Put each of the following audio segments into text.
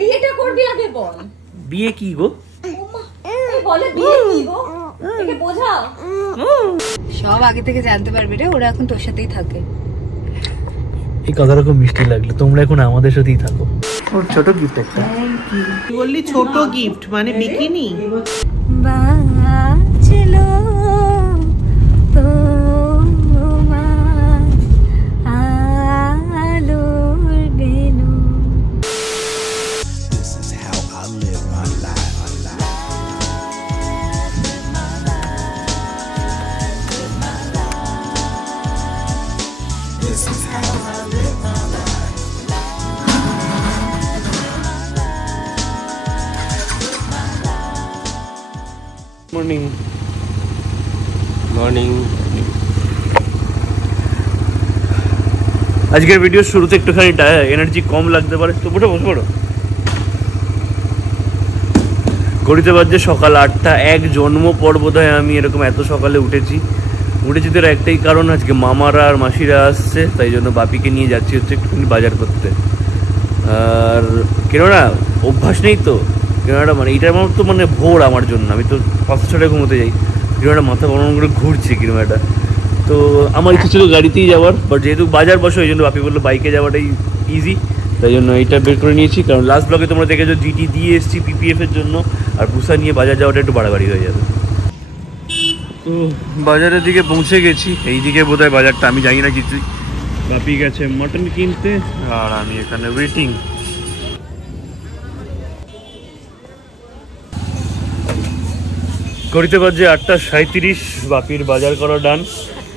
বিয়েটা করবি আগে বল। বিয়ে কি গো? বলে বিয়ে কি গো? একে বোঝাও। সব আগে থেকে জানতে পারবি রে, ওরা এখন তোর সাথেই থাকে। এই কথাটা খুব মিষ্টি লাগলো, তোমরা এখন আমাদের সাথেই থাকো। ওর ছোট গিফট একটা। কি বললি ছোট গিফট মানে বিকিনি? বাজলো তোমার আলোর Benu. This is how I live my life. This is how I live my life. Morning morning. আজকের ভিডিও শুরুতে একটুখানি এনার্জি কম লাগতে পারে, তো বসে পড়ো। ঘড়িতে বাজছে সকাল 8টা। এক জন্ম পর বোধহয় আমি এরকম এত সকালে উঠেছি তার একটাই কারণ, আজকে মামারা আর মাসিরা আসছে, তাই জন্য বাপিকে নিয়ে যাচ্ছি হচ্ছে একটুখানি বাজার করতে। আর কেননা অভ্যাস নেই তো, কেননা মানে এইটা আমার তো মানে ভোর আমার জন্য, আমি তো 5-6টায় ঘুমোতে যাই, কিরকম মাথা গরম করে ঘুরছে কিরকম একটা। তো আমার ইচ্ছে ছিল গাড়িতেই যাওয়ার, বাট যেহেতু বাজার বসে ওই জন্য বাপি বললো বাইকে যাওয়াটাই ইজি, তাই জন্য এইটা বের করে নিয়েছি। কারণ লাস্ট ব্লগে তোমরা দেখেছো জিটি দিয়ে এসেছি পিপিএফ এর জন্য, আর পুষা নিয়ে বাজার যাওয়াটা একটু বাড়াবাড়ি হয়ে যাবে। তো বাজারের দিকে পৌঁছে গেছি, এইদিকে বোধহয় বাজারটা, আমি জানি না কিছু। বাপি গেছে মটন কিনতে আর আমি এখানে ওয়েটিং। ঘড়িতে বাজে 8:37। বাপির বাজার করা ডান,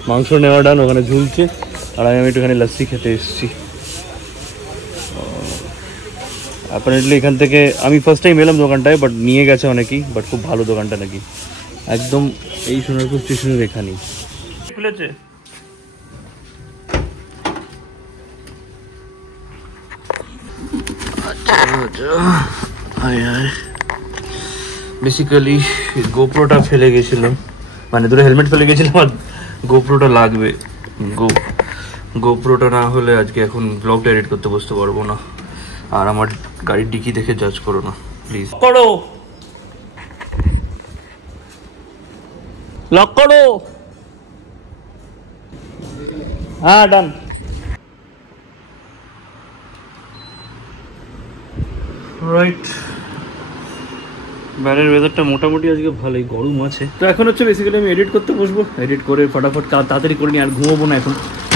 মাংস নেওয়া ডান, ওখানে ঝুলছে, আর আমি একটুখানি লাস্সি খেতে এসেছি। অ্যাপারেন্টলি এখান থেকে আমি ফার্স্ট টাইম এলাম দোকানটায়, বাট নিয়ে গেছে অনেকেই, বাট খুব ভালো দোকানটা নাকি, একদম এই সোনারপুর স্টেশনের এখানেই খুলেছে। বেসিক্যালি গোপ্রোটা ফেলে গেছিলাম, মানে দুটো হেলমেট ফেলে গেছিলাম, আর গোপ্রোটা লাগবে। গোপ্রোটা না হলে আজকে এখন ব্লগটা এডিট করতে বসতে পারবো না। আর আমার গাড়ির ডিকি দেখে জাজ করো না প্লিজ। করো, লক করো। হ্যাঁ ডান। রাইট, বাইরের ওয়েদারটা মোটামুটি আজকে ভালোই, গরম আছে। তো এখন হচ্ছে বেসিক্যালি আমি এডিট করতে বসবো, এডিট করে ফটাফট তাড়াতাড়ি করে নিই, আর ঘুমোবো না এখন,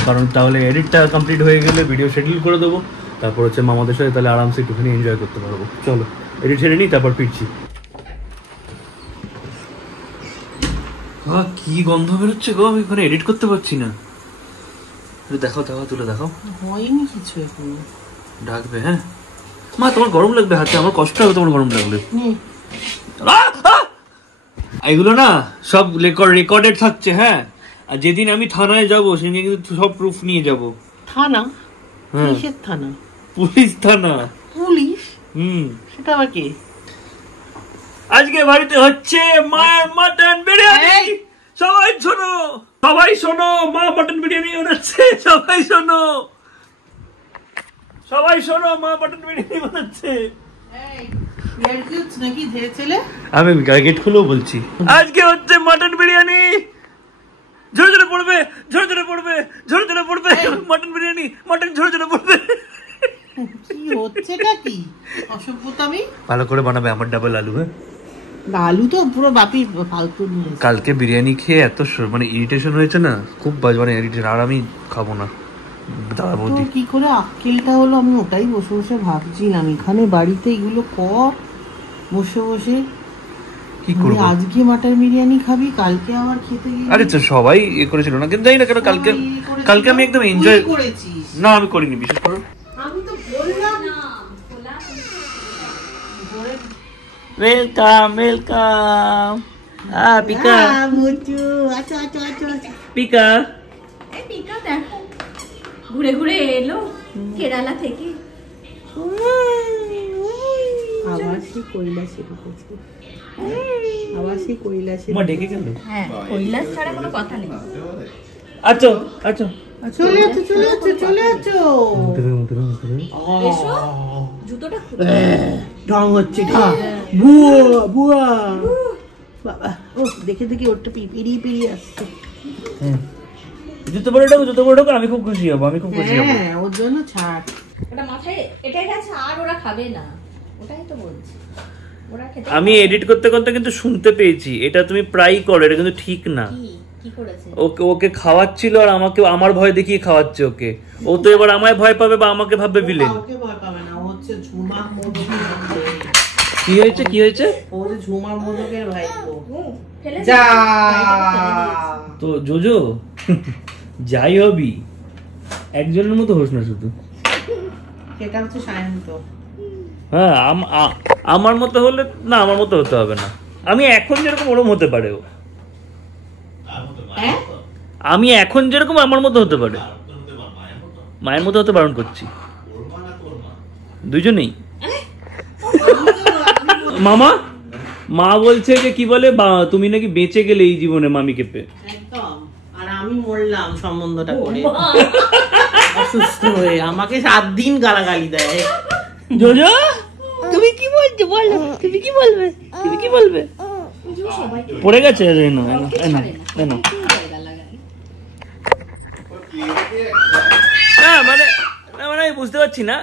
কারণ তাহলে এডিটটা কমপ্লিট হয়ে গেলে ভিডিও শিডিউল করে দেবো, তারপর হচ্ছে মামাদের সাথে তাহলে আরামসে একটুখানি এনজয় করতে পারবো। চলো এডিট ছেড়ে নিই, তারপর ফিরছি। কি গন্ধ বেরোচ্ছে গো, আমি এখানে এডিট করতে পারছি না। দেখাও তুলে দেখাও। হয়নি কিছু এখন, ডাকবে। হ্যাঁ মা, তোমার গরম লাগবে হাতে, আমার কষ্ট হবে তোমার গরম লাগলে। এগুলো না সব রেকর্ডেড থাকছে। হ্যাঁ, আর যেদিন আমি থানায় যাবো সেদিন কিন্তু সব প্রুফ নিয়ে যাবো। থানা? কিসের থানা? পুলিশ থানা। পুলিশ? সেটা আবার কি? আজকে বাড়িতে হচ্ছে মায়ের মটন বিরিয়ানি। সবাই শোনো, মা মটন বিরিয়ানি বানাচ্ছে। সবাই শোনো, মা মটন বিরিয়ানি বানাচ্ছে। আমি গেট খুলেও বলছি আজকে হচ্ছে মটন বিরিয়ানি। ঝরে ঝরে পড়বে মটন বিরিয়ানি, মটন ঝরে ঝরে পড়বে। কি হচ্ছেটা কি অসভ্যতামি? ভালো করে বানাবে আমার ডাবল আলু। হ্যাঁ, আলু তো পুরো বাপি ফালতু নিয়ে। কালকে বিরিয়ানি খেয়ে এত মানে ইরিটেশন হয়েছে না, খুব মানে ইরিটেশন, আর আমি খাবো না। দাদা বৌদি কি করে আক্কেলটা হলো, আমি ওটাই বসে বসে ভাবছিলাম। এখানে বাড়িতে এগুলো কর বসে কি করব। আজকে মটন বিরিয়ানি খাবি, কালকে আবার খেতে গিয়ে। আরে তো সবাই করেছিল না, কিন্তু জানি না কেন কালকে আমি একদম এনজয় করেছিস। না আমি করিনি, বিশেষ করে আমি তো বললাম না। ওয়েলকাম পিকা মুচু। আচ্ছা পিকা। এই পিকা দেখো ঘুরে এলো কেরালা থেকে, আবার সেই কৈলাসে ঢুকেছে। মা ডেকে গেল। হ্যাঁ কৈলাস ছাড়া কোনো কথা নেই। আচ্ছা চলে আছো। এসো জুতোটা ঢং হচ্ছে বুয়া বুয়া বাবা ও দেখে দেখে ওরটা পেরিয়ে আসছে। জুতো পরে ঢোকো আমি খুব খুশি হবো, আমি খুব খুশি হবো। হ্যাঁ ওর জন্য ছাড়। ওটা মাথায় এটাই গেছে আর ওরা খাবে না, ওটাই তো বলছি। ওরা খেতে আমি এডিট করতে করতে কিন্তু শুনতে পেয়েছি এটা তুমি প্রায় করো, এটা কিন্তু ঠিক না। কি করেছে? ওকে খাওয়াচ্ছিল আর আমাকে আমার ভয় দেখিয়ে খাওয়াচ্ছে ওকে। ও তো এবার আমায় ভয় পাবে বা আমাকে ভাববে ভিলেন। ওকে ভয় পাবে না, ও হচ্ছে ঝুমা মোদক। কি হয়েছে? ও যে ঝুমা মোদকের ভাই তো। ফেলেছে যা তো জোজো যাই হবি একজনের মতো হোস না শুধু। এটা হচ্ছে সায়ন্ত। হ্যাঁ আমার মতো হলে না, আমার মতো হতে হবে না। আমি এখন যেরকম ওরকম হতে পারে ও। আমি এখন যেরকম আমার মতো হতে পারে, মায়ের মতো হতে বারণ করছি। দুজনেই মামা মা বলছে যে কি বলে তুমি নাকি বেঁচে গেলে এই জীবনে মামিকে পেয়ে। একদম। আর আমি মরলাম সম্বন্ধটা করে অসুস্থ হয়ে, আমাকে 7 দিন গালাগালি দেয়। জোজো তুমি কি বলছো বলো, তুমি কি বলবে? পড়ে গেছে। মানে আমি বুঝতে পারছি না,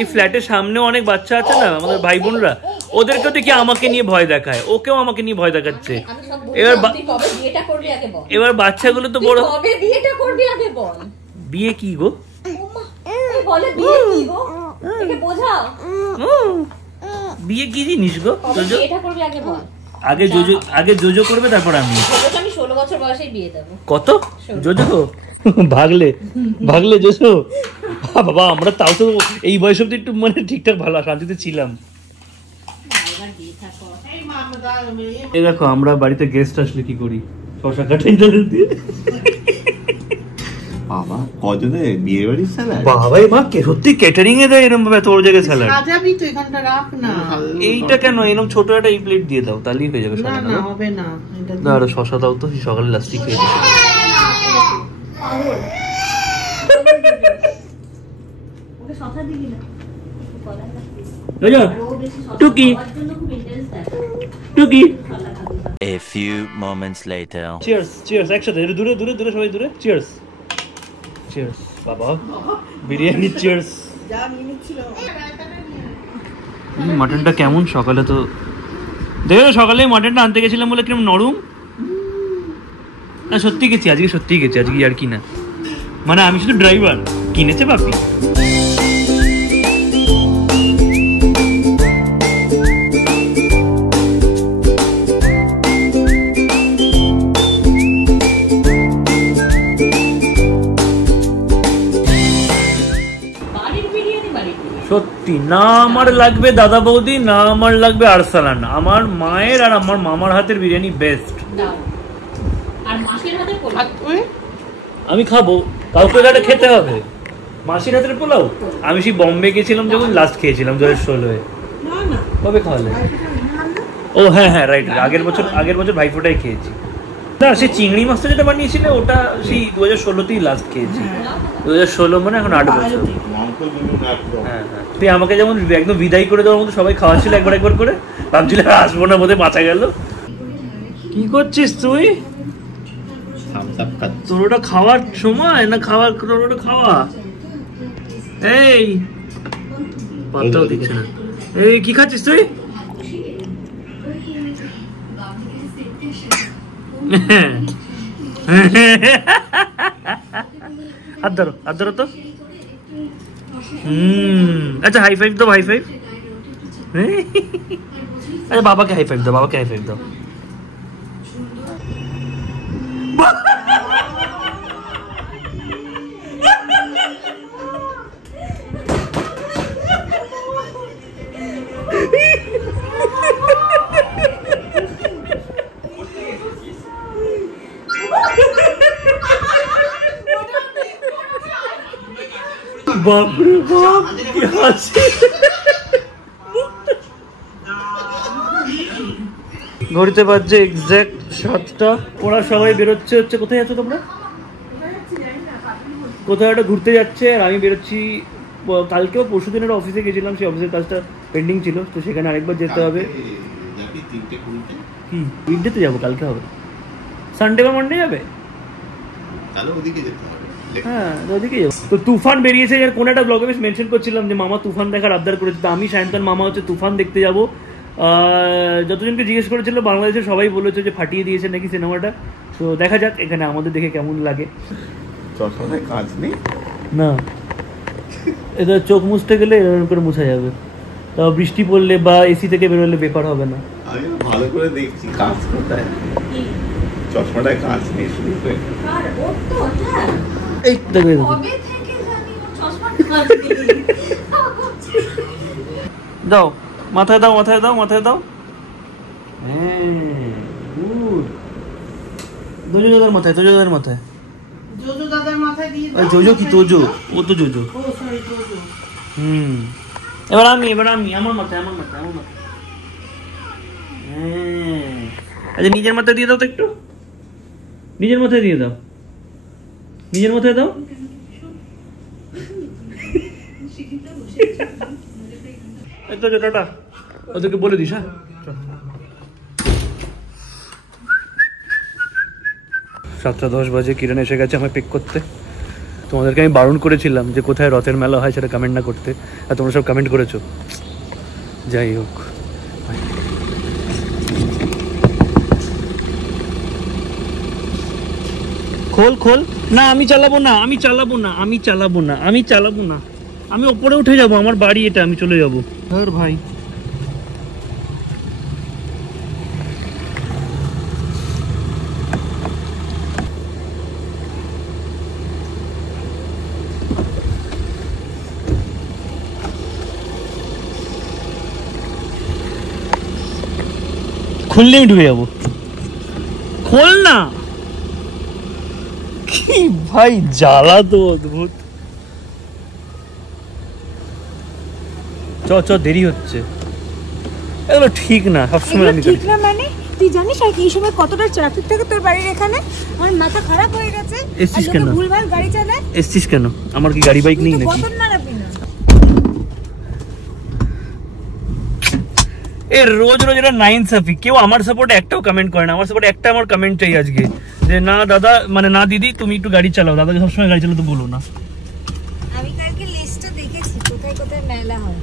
এই ফ্ল্যাটের সামনে অনেক বাচ্চা আছে না আমাদের ভাই বোনরা, ওদেরকেও দেখি আমাকে নিয়ে ভয় দেখায়, ওকেও আমাকে নিয়ে ভয় দেখাচ্ছে। এবার বাচ্চাগুলো তো বড়। বিয়েটা করবি আগে বল। বিয়ে কি গো? বলে বিয়ে কি গো? একে বোঝাও। বিয়ে কি জিনিস গো? বিয়েটা করবি আগে বল। আগে জোজো করবে তারপর আমি 16 বছর বয়সেই বিয়ে দেবো। কত জোজো ভাগলে জোজো বাবা, আমরা তাও তো এই বয়স অব্দি একটু মানে ঠিকঠাক ভালো শান্তিতে ছিলাম। এই দেখো আমরা বাড়িতে গেস্ট আসলে কি করি, শশা কাটাই দিয়ে। বাবা কজনে বিয়ে বাড়ির স্যালাড? বাবা মা সত্যি ক্যাটারিং এ দেয় এরকম ভাবে তোর জায়গায় স্যালাড? সাজাবি তো এখানটা রাখ না। এইটা কেন এরকম ছোট একটা এই প্লেট দিয়ে দাও, তাহলেই হয়ে যাবে। না না হবে না, এটা দাও শশা দাও তো, সকালে লাস্টি খেয়ে দিই। ওকে শশা দিবি না। টুকি A few moments later. Cheers একসাথে দূরে সবাই দূরে। চিয়ার্স বাবা বিরিয়ানি চিয়ার্স। মাটনটা কেমন? সকালে তো দেখো সকালে মাটনটা আনতে গেছিলাম বলে কিরকম নরম। না সত্যি গেছি আজকে আর কি না, মানে আমি শুধু ড্রাইভার, কিনেছে বাপি। সত্যি না আমার লাগবে দাদা বৌদি, না আমার লাগবে আরসালান, আমার মায়ের আর আমার মামার হাতের বিরিয়ানি বেস্ট। আমি খাবো, কাউকে এটা খেতে হবে। মাসির হাতের পোলাও আমি সেই বম্বে গেছিলাম যখন লাস্ট খেয়েছিলাম 2016-এ। কবে খাওয়ালে? ও হ্যাঁ রাইট, আগের বছর ভাইফোঁটাই খেয়েছি। না সে চিংড়ি মাছটা যেটা বানিয়েছিলে ওটা সেই 2016-তেই লাস্ট খেয়েছি। 2016 মানে এখন 8 বছর। হ্যাঁ তুই আমাকে যেমন একদম বিদায় করে দেওয়ার মতো সবাই খাওয়াচ্ছিল একবার করে, ভাবছিল আসবো না বোধহয়, বাঁচা গেল। কি করছিস তুই? তোর ওটা খাওয়ার সময় না তোর ওটা খাওয়া? এই পাত্তাও দিচ্ছে না। এই কি খাচ্ছিস তুই? হাত ধরো তো। আচ্ছা হাই ফাইভ দাও, আচ্ছা বাবাকে হাই ফাইভ দাও। বাপরে বাপ কি হাসি। ঘড়িতে বাজছে এক্সাক্ট 7টা। ওরা সবাই বেরোচ্ছে হচ্ছে। কোথায় যাচ্ছ তোমরা? কোথাও একটা ঘুরতে যাচ্ছে আর আমি বেরোচ্ছি কালকেও পরশু দিনের অফিসে গেছিলাম, সেই অফিসের কাজটা পেন্ডিং ছিল, তো সেখানে আরেকবার যেতে হবে। কি উইকডেতে যাবো? কালকে হবে, সানডে বা মানডে যাবে? হ্যাঁ ওদিকে যাবো। তো তুফান বেরিয়েছে, এর কোন একটা ব্লগে বেশ মেনশন করছিলাম যে মামা তুফান দেখার আবদার করেছে, তো আমি সায়ন্তন মামা হচ্ছে তুফান দেখতে যাবো। যতজনকে জিজ্ঞেস করেছিল বাংলাদেশে সবাই বলেছে যে ফাটিয়ে দিয়েছে নাকি সিনেমাটা, তো দেখা যাক এখানে আমাদের দেখে কেমন লাগে। চশমায় কাজ নেই না, এটা চোখ মুছতে গেলে এরকম করে মুছা যাবে, তাও বৃষ্টি পড়লে বা এসি থেকে বেরোলে বেকার হবে না। আমি ভালো করে দেখছি কাজ কোথায়, চশমাটায় কাজ নেই শুরু হয়ে। এই দেখো দাও, মাথায় দাও, মাথায় দাও, মাথায় দাও। হ্যাঁ গুড। তোজো দাদার মাথায়, তোজো দাদার মাথায়, জোজো দাদার মাথায় দিয়ে দাও। জোজো কি তোজো? ও তো জোজো। ও সরি জোজো। এবার আমি আমার মাথায়, আমার মাথায়, আমার মাথায়। হ্যাঁ আচ্ছা নিজের মাথায় দিয়ে দাও তো একটু, নিজের মাথায় দিয়ে দাও, নিজের মাথায় দাও। এই তো টাটা, ওদেরকে বলে দিস। হ্যাঁ 7:10 বাজে, কিরণ এসে গেছে আমায় পিক করতে। তোমাদেরকে আমি বারণ করেছিলাম যে কোথায় রথের মেলা হয় সেটা কমেন্ট না করতে, আর তোমরা সব কমেন্ট করেছো। যাই হোক, খোল খোল। না আমি চালাবো না, আমি চালাবো না, আমি চালাবো না, আমি চালাবো না, আমি ওপরে উঠে যাবো, আমার বাড়ি এটা, আমি চলে যাবো। ধর ভাই, খুললে আমি ঢুকে যাবো। খোল না, কি ভাই জ্বালা তো অদ্ভুত। চ চ দেরি হচ্ছে, এগুলো ঠিক না, সবসময় আমি ঠিক না মানে তুই জানিস আর এই সময় কতটা ট্রাফিক থাকে তোর বাড়ির এখানে? আমার মাথা খারাপ হয়ে গেছে। এসছিস কেন? ভুলভাল গাড়ি চালায়। এসছিস কেন? আমার কি গাড়ি বাইক নেই নাকি? কত নাড়াবি না এ রোজ রোজ এটা নাইনসাফি, কেউ আমার সাপোর্টে একটাও কমেন্ট করে না। আমার সাপোর্টে একটা আমার কমেন্ট চাই আজকে, যে না দাদা মানে না দিদি তুমি একটু গাড়ি চালাও, দাদাকে সবসময় গাড়ি চালাতে বলো না। আমি কালকে লিস্টটা দেখেছি কোথায় কোথায় মেলা হয়।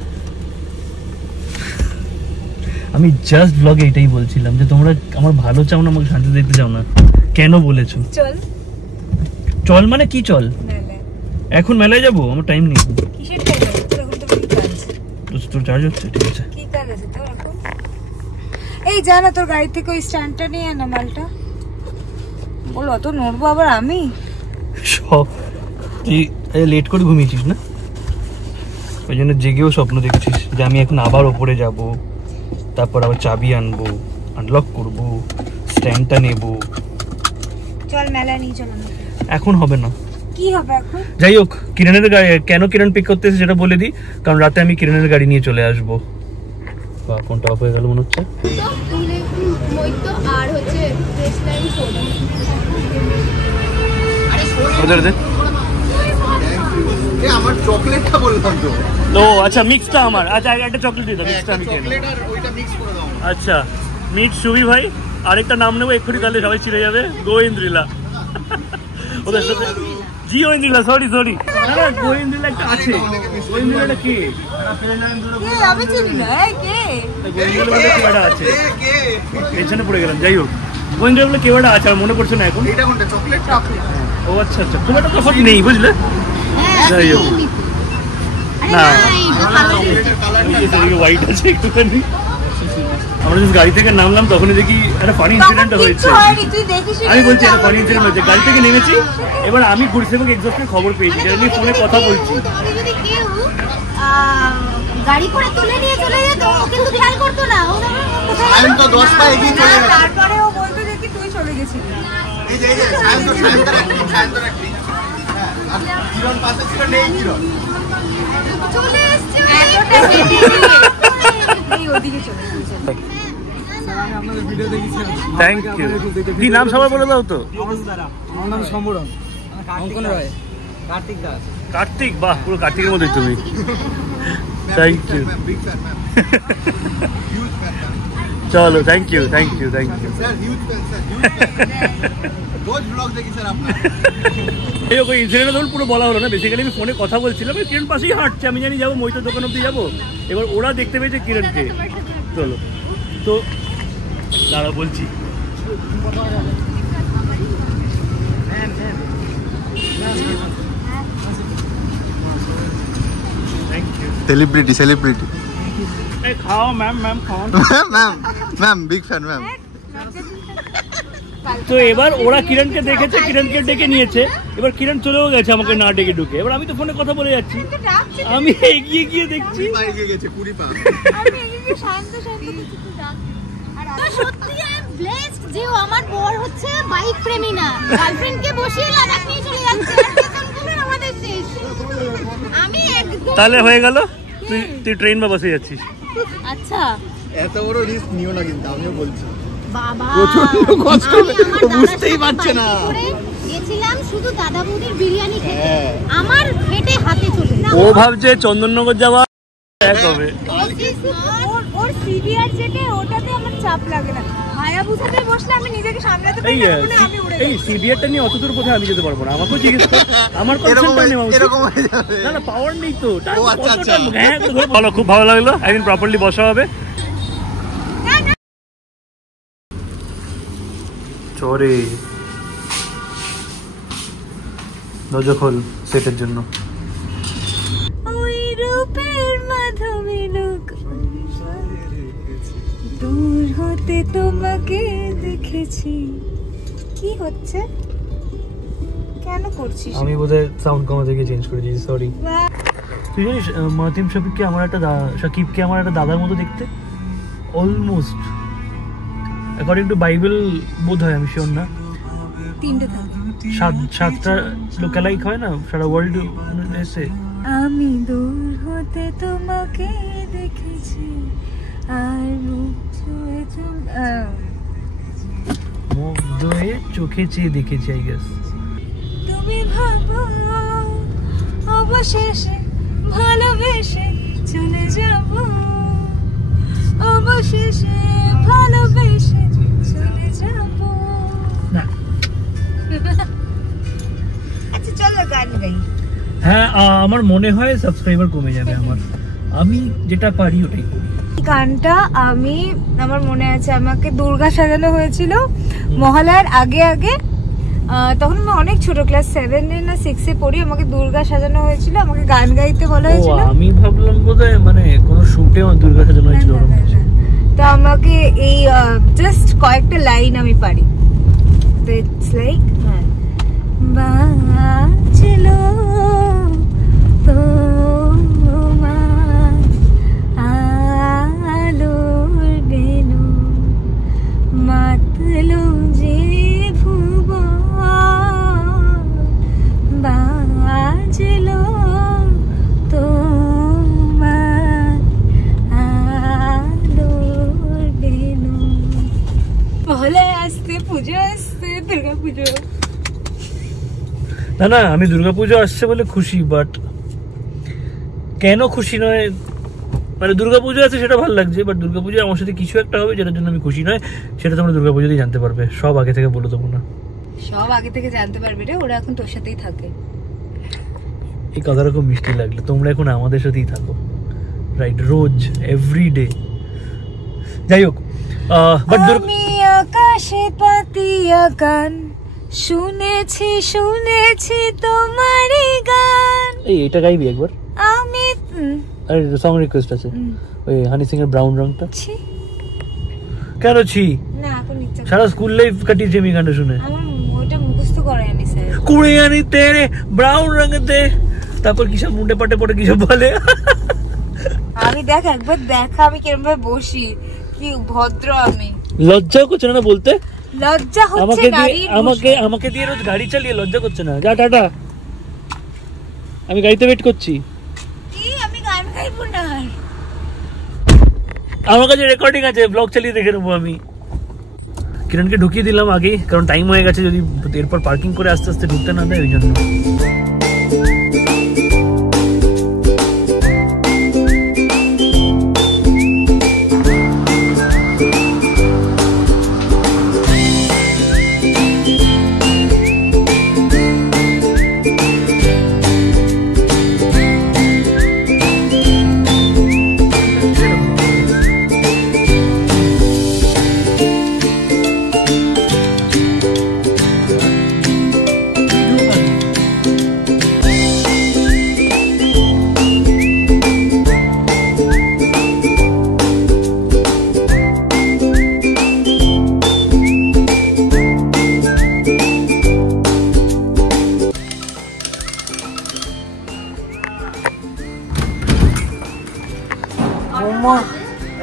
আমি জাস্ট ব্লগে এটাই বলছিলাম যে তোমরা আমার ভালো চাও না, আমাকে শান্তি দেখতে চাও না, কেন বলেছো? চল চল মানে কি চল? মেলায়। এখন মেলায় যাবো? আমার টাইম নেই। কিসের টাইম? তোর এখন তো কি কাজ? তোর চার্জ হচ্ছে? ঠিক আছে, কি কাজ আছে তোর এখন? এই জানা তোর গাড়ি থেকে ওই স্ট্যান্ডটা নিয়ে আনা মালটা। বল অত নড়বো আবার আমি? সব তুই লেট করে ঘুমিয়েছিস না, ওই জন্য জেগেও স্বপ্ন দেখছিস যে আমি এখন আবার ওপরে যাব, তারপর আবার চাবি আনবো, আনলক করব, স্ট্যান্ডটা নেব। চল মেলা নিয়ে চল। এখন হবে না। কি হবে এখন? যাই হোক, কিরণের গাড়ি কেন কিরণ পিক করতে এসে সেটা বলে দিই, কারণ রাতে আমি কিরণের গাড়ি নিয়ে চলে আসবো। ফোনটা অফ হয়ে গেল মনে হচ্ছে। আর হচ্ছে আমার চকলেটটা বললাম তো। ও আচ্ছা মিক্সটা আমার, আচ্ছা একটা চকলেট দিয়ে দাও, মিক্সটা আমি খেয়ে নেব। আচ্ছা মিট সুবি ভাই, আরেকটা নাম নেবো এক্ষুনি, তাহলে সবাই চিনে যাবে। গোয়েন্দ্রিলা, ওদের সাথে জিওয়েন্দ্রিলা, সরি সরি, না না গোয়েন্দ্রিলা একটা আছে। গোয়েন্দ্রিলাটা কে? আমি চিনি না। এই কে? গোয়েন্দ্রিলা বলে কেউ একটা আছে, পেছনে পড়ে গেলাম। যাই হোক, গোয়েন্দ্রিলা বলে কেউ একটা আছে, আর মনে পড়ছে না এখন। এটা কোনটা? চকলেট? ও আচ্ছা আচ্ছা, খুব একটা তফাৎ নেই বুঝলে। যাই হোক, না হোয়াইট আছে একটুখানি। আমরা যখন গাড়ি থেকে নামলাম তখনই দেখি একটা ফানি ইনসিডেন্ট হয়েছে। আমি বলছি একটা ফানি ইনসিডেন্ট হয়েছে, গাড়ি থেকে নেমেছি, এবার আমি গুড়িসেবক এক্সস্টের খবর পেয়েছি, যেটা নিয়ে ফোনে কথা বলছি। গাড়ি করে তুলে নিয়ে চলে যেত, ও কিন্তু খেয়াল করতো না। আমি তো 10 পা এগিয়ে চলে গেলাম। তারপরে ও বলতো যে কি তুই চলে গেছিস। এই যে সায়ন্তন রাখলি। হ্যাঁ, আর কিরণ পাশে ছিল, নেই কিরণ। চলে এসছে এতটা হেভি এই ওদিকে চলে গেছে। Thank you. কি নাম সবাই বলে দাও তো। আমার নাম সম্বরণ, অঙ্কন রায়, কার্তিক দাস। কার্তিক, বাহ পুরো কার্তিকের মতোই তুমি। Thank you. Big fan ma'am, huge fan ma'am চলো, thank you thank you thank you. Sir, huge fan sir, huge fan रोज ब्लॉग देखी सर आपका। এই ওই ইনসিডেন্টটা ধরুন পুরো বলা হলো না, বেসিক্যালি আমি ফোনে কথা বলছিলাম, কিরণ পাশেই হাঁটছে, আমি জানি যাবো মইতো দোকান অব্দি যাবো, এবার ওরা দেখতে পেয়েছে কিরণকে। চলো তো দাঁড়া বলছি। सेलिब्रिटी सेलिब्रिटी এই খাও ম্যাম, ম্যাম খাও। Ma'am ma'am big fan ma'am. তো এবার ওরা কিরণকে দেখেছে, কিরণকে ডেকে নিয়েছে, এবার কিরণ চলেও গেছে আমাকে না ডেকে ঢুকে। এবার আমি তো ফোনে কথা বলে যাচ্ছি, আমি এগিয়ে গিয়ে দেখছি पूरी पा আমি এদিকে শান্ত শান্ত কিছু ডাক। তো সত্যি আই এম ব্লেসড যে ও আমার বর হচ্ছে বাইক প্রেমী না, গার্লফ্রেন্ডকে বসিয়ে লাদাখ নিয়ে চলে যাচ্ছে, আর পেছন আমাদের শেষ। আমি একদম তাহলে হয়ে গেল, তুই ট্রেন বা বাসে যাচ্ছিস। আচ্ছা এত বড় রিস্ক নিও না, কিন্তু আমিও বলছি বাবা প্রচন্ড কষ্ট হবে, ও বুঝতেই পারছে না। গেছিলাম শুধু দাদা বৌদির বিরিয়ানি খেতে, আমার পেটে হাতে চলে না। ও ভাবছে চন্দননগর যাওয়া এক হবে। ওর সিভিআর যেটা ওটাতে আমার চাপ লাগে না, হায়াবুসাতে বসলে আমি নিজেকে সামলাতে এই পারি না, আমি উড়ে এই সিবিআরটা নিয়ে অত দূর কোথায় আমি যেতে পারবো না, আমাকেও জিজ্ঞেস কর, আমার কনসেন্টটা নেওয়া উচিত। এরকম হয়ে যাবে। না না, পাওয়ার নেই তো। ও আচ্ছা, আচ্ছা। হ্যাঁ ভালো, খুব ভালো লাগলো, একদিন প্রপারলি বসা হবে। চরে দরজা খোল সেটের জন্য। ওই রূপের মাধবী লোক দূর হতে তোমাকে দেখেছি। কি হচ্ছে, কেন করছিস? আমি বোধহয় সাউন্ড কমা থেকে চেঞ্জ করে দিয়েছি, সরি। বাহ, তুই জানিস মাতিম শফিককে আমার একটা শাকিবকে আমার একটা দাদার মতো দেখতে, অলমোস্ট অ্যাকর্ডিং টু বাইবেল বোধ হয়, আমি শিওর না। তিনটে থাকে। সাতটা লোকালাইক হয় না সারা ওয়ার্ল্ড এসে। আমি দূর হতে তোমাকে দেখেছি আর মুখ ছুঁয়ে মুগ্ধ হয়ে চোখে চেয়ে দেখেছি, আই গেস। তুমি ভাবো অবশেষে ভালোবেসে চলে যাব, অবশেষে ভালোবেসে চলে যাব। না আচ্ছা চলো গান গাই। হ্যাঁ, আমার মনে হয় সাবস্ক্রাইবার কমে যাবে আমার, আমি যেটা পারি ওটাই করি। গানটা আমার মনে আছে, আমাকে দুর্গা সাজানো হয়েছিল মহালয়ার আগে আগে, তখন আমি অনেক ছোট, ক্লাস 7 না 6 এ পড়ি। আমাকে দুর্গা সাজানো হয়েছিল, আমাকে গান গাইতে বলা ও হয়েছিল। আমি ভাবলাম বোধহয় মানে কোনো শুটে দুর্গা সাজানো হয়েছিল। তো আমাকে এই জাস্ট কয়েকটা লাইন আমি পারি। তো ইটস লাইক বাজলো তোমার আলোর বেনু, মাতলো যে ভুবন, বাজলো তোমার আলোর বেনু। মহালয়া আসছে, পুজো আসছে, দুর্গা পুজো। না না, আমি দুর্গাপুজো আসছে বলে খুশি, বাট কেন খুশি নয়, মানে দুর্গাপুজো আছে সেটা ভালো লাগছে, বাট দুর্গাপুজো আমার সাথে কিছু একটা হবে যেটার জন্য আমি খুশি নয়, সেটা তোমরা দুর্গাপুজোতেই জানতে পারবে। সব আগে থেকে বলে দেবো না, সব আগে থেকে জানতে পারবে রে, ওরা এখন তোর সাথেই থাকে। এই কথাটা খুব মিষ্টি লাগলো, তোমরা এখন আমাদের সাথেই থাকো, রাইট, রোজ এভরিডে। যাই হোক, বাট আমি আকাশে পাতিয়া গান শুনেছি, শুনেছি তোমারই গান। এই এটা গাইবি একবার, আমি আরে সং রিকোয়েস্ট আছে ওই হানি সিং এর ব্রাউন রংটা। ছি, কেন ছি, না এখন ইচ্ছা করে। সারা স্কুল লাইফ কাটিয়েছি আমি গানটা শুনে। আমার ওটা মুখস্থ করে আমি স্যার। কুড়িয়ানি তেরে ব্রাউন রঙেতে, তারপর কিসব মুন্ডে পাটে পড়ে কিসব বলে। আমি দেখ একবার দেখা আমি কিরম ভাবে বসি, কি ভদ্র আমি। লজ্জা করছে না বলতে, লজ্জা হচ্ছে আমাকে দিয়ে নারীর আমাকে দিয়ে রোজ গাড়ি চালিয়ে লজ্জা করছে না। যা টাটা, আমি গাড়িতে ওয়েট করছি। কি আমি গান গাইবো না? আমার কাছে রেকর্ডিং আছে, ব্লগ চালিয়ে দেখে নেবো আমি। কিরণকে ঢুকিয়ে দিলাম আগেই, কারণ টাইম হয়ে গেছে, যদি এরপর পার্কিং করে আস্তে আস্তে ঢুকতে না দেয় ওই জন্য।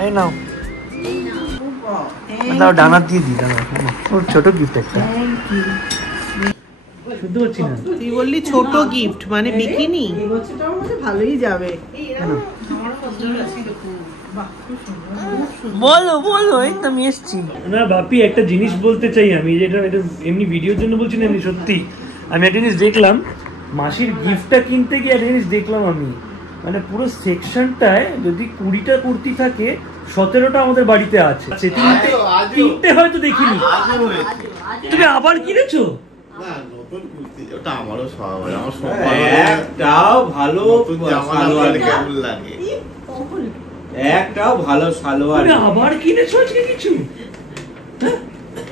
এই নাও দাও, ডানা দিয়ে দিই, দাও ওর ছোট গিফট একটা। শুনতে পাচ্ছি না, তুই বললি ছোট গিফট মানে বিকিনি, ভালোই যাবে। বলো বলো, এই তো আমি এসছি। না বাপি, একটা জিনিস বলতে চাই আমি, যেটা এটা এমনি ভিডিওর জন্য বলছি না, এমনি সত্যি। আমি একটা জিনিস দেখলাম, মাসির গিফটটা কিনতে গিয়ে একটা জিনিস দেখলাম আমি, মানে পুরো সেকশনটায় যদি 20টা কুর্তি থাকে, 17টা আমাদের বাড়িতে আছে। তিনটে হয়তো দেখিনি। তুমি আবার কিনেছো? ওটা আমারও স্বভাব, আমার একটাও ভালো লাগে, একটাও ভালো সালোয়ার। তুমি আবার কিনেছো আজকে কিছু?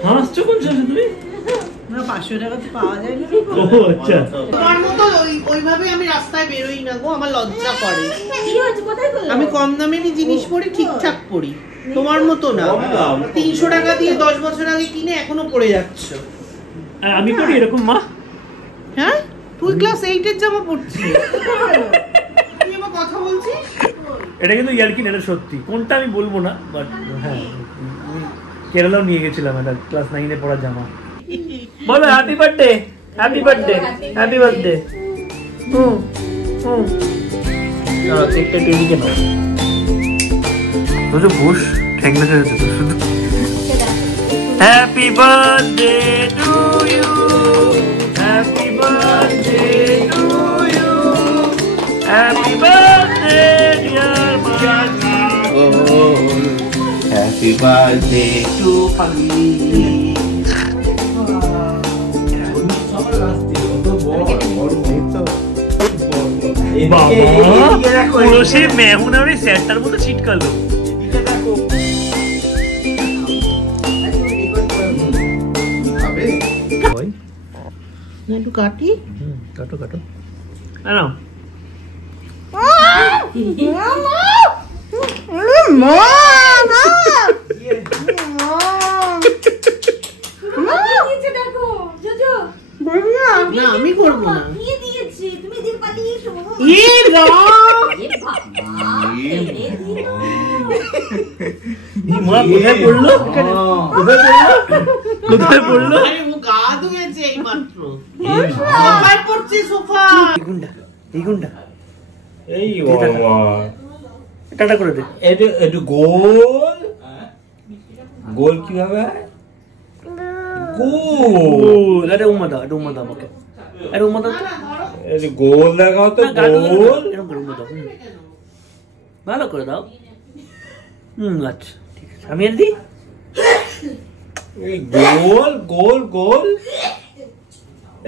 হাসছো কোন সাথে তুমি? না 500 টাকাতে পাওয়া যায় না। ও আচ্ছা, তোমার মতো ওইভাবে আমি রাস্তায় বেরোই না গো, আমার লজ্জা করে। আমি কম দামেরই জিনিস পরি, ঠিকঠাক পরি, তোমার মতো না। 300 টাকা দিয়ে 10 বছর আগে কিনে এখনো পরে যাচ্ছ। আমি করি এরকম মা? হ্যাঁ, তুই ক্লাস 8 এর জামা পরছিস, তুই আমার কথা বলছিস? এটা কিন্তু ইয়ার্কি না, এটা সত্যি। কোনটা আমি বলবো না, বাট হ্যাঁ কেরালাও নিয়ে গেছিলাম এটা, ক্লাস 9 এ পড়া জামা। বলো happy birthday, happy birthday, happy birthday. কেকটা টেবিলে নাও। তো বুশ ঠ্যাং দেখা যাচ্ছে তো শুধু। Happy birthday to you, happy birthday to you, happy birthday dear মাসি। হ্যাপি বার্থডে টু পাগলি। পুরো সে মেহুনার সেটটার মতো ছিটকালো। একটু কাটি, কাটো কাটো। আনো আমি করবো না। কোথায় পড়লো? কোথায় পড়লো? গা ধুয়েছে এই মাত্র, সোফায় পড়ছে, সোফা। এই গুন্ডা এই বাবা, টাটা করে দে। একটু গোল গোল কিভাবে গোল? আরে উম্মা দাও, এটা উম্মা দাও আমাকে, আরে উম্মা দাও, একটু গোল দেখাও তো, গোল এরকম করে উম্মা দাও, ভালো করে দাও। আচ্ছা ঠিক আছে, আমি আর দিই। এই গোল গোল গোল,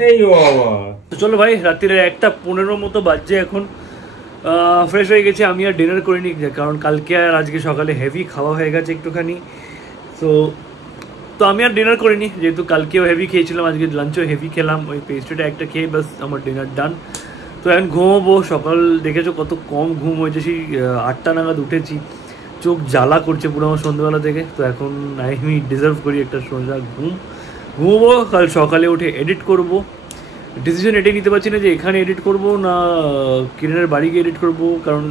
এই বাবা। তো চলো ভাই, রাত্রিরে 1:15 মতো বাজছে এখন। ফ্রেশ হয়ে গেছে, আমি আর ডিনার করিনি, কারণ কালকে আর আজকে সকালে হেভি খাওয়া হয়ে গেছে একটুখানি। তো আমি আর ডিনার করিনি, যেহেতু কালকেও হেভি খেয়েছিলাম, আজকে লাঞ্চও হেভি খেলাম, ওই পেস্ট্রিটা একটা খেয়ে বাস আমার ডিনার ডান। তো এখন ঘুমোবো। সকাল দেখেছো কত কম ঘুম হয়েছে, সেই 8টা নাগাদ উঠেছি, চোখ জ্বালা করছে পুরো আমার সন্ধ্যেবেলা থেকে। তো এখন আমি ডিজার্ভ করি একটা সোজা ঘুমোবো। কাল সকালে উঠে এডিট করব। ডিসিশন এটাই নিতে পারছি না যে এখানে এডিট করব না কিরণের বাড়ি গিয়ে এডিট করব, কারণ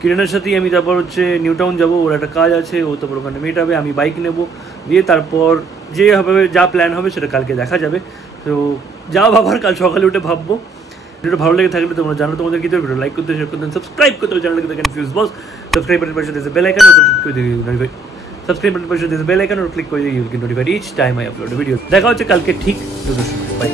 কিরণের সাথেই আমি তারপর হচ্ছে নিউ টাউন যাবো, ওর একটা কাজ আছে, ও তারপর ওখানে মেটাবে, আমি বাইক নেবো, দিয়ে তারপর যে হবে যা প্ল্যান হবে সেটা কালকে দেখা যাবে। তো যা ভাবার কাল সকালে উঠে ভাববো। ভিডিওটা ভালো লেগে থাকলে তোমরা জানো তোমাদের কি ভিডিও লাইক করতে, শেয়ার করতে, সাবস্ক্রাইব করতে হবে চ্যানেলকে, কনফিউজ বস সাবস্ক্রাইব বাটন পাশে দিয়েছে বেল আইকন, ওটা ক্লিক করে দিই। সাবস্ক্রাইব বাটন পাশে দিয়েছে বেল আইকন, ওটা ক্লিক করে দিই, you can notify each time I upload video. দেখা হচ্ছে কালকে ঠিক 2টোর সময়। বাই।